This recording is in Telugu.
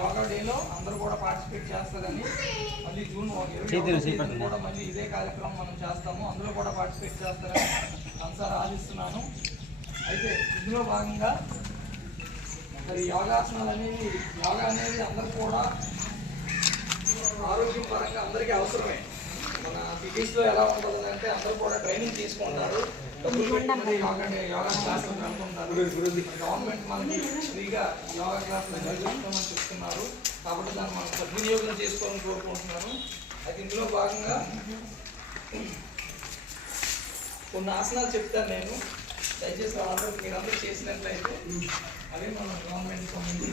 యోగా డేలో అందరూ కూడా పార్టిసిపేట్ చేస్తారని మళ్ళీ జూన్ 20 కూడా మళ్ళీ ఇదే కార్యక్రమం మనం చేస్తాము. అందులో కూడా పార్టిసిపేట్ చేస్తారని మనసారా ఆశిస్తున్నాను. అయితే ఇందులో భాగంగా మరి యోగాసనాలు అనేవి యోగా అనేది అందరూ కూడా ఆరోగ్యం పరంగా అందరికీ అవసరమే. మన సిటీస్లో ఎలా ఉంటుంది అంటే అందరూ కూడా ట్రైనింగ్ తీసుకుంటారు, డబ్బులు పెట్టుకుని యోగా క్లాసులు వెళ్తుంటారు. గవర్నమెంట్ మనకి ఫ్రీగా యోగా క్లాసులు నిర్వహిస్తామని చెప్తున్నారు. కాబట్టి దాన్ని మనం సద్వినియోగం చేసుకోవాలని కోరుకుంటున్నాను. అయితే ఇందులో భాగంగా కొన్ని ఆసనాలు చెప్తాను నేను. దయచేసి వాళ్ళందరూ మీరందరూ చేసినట్లయితే అదే మన గవర్నమెంట్ సంబంధించి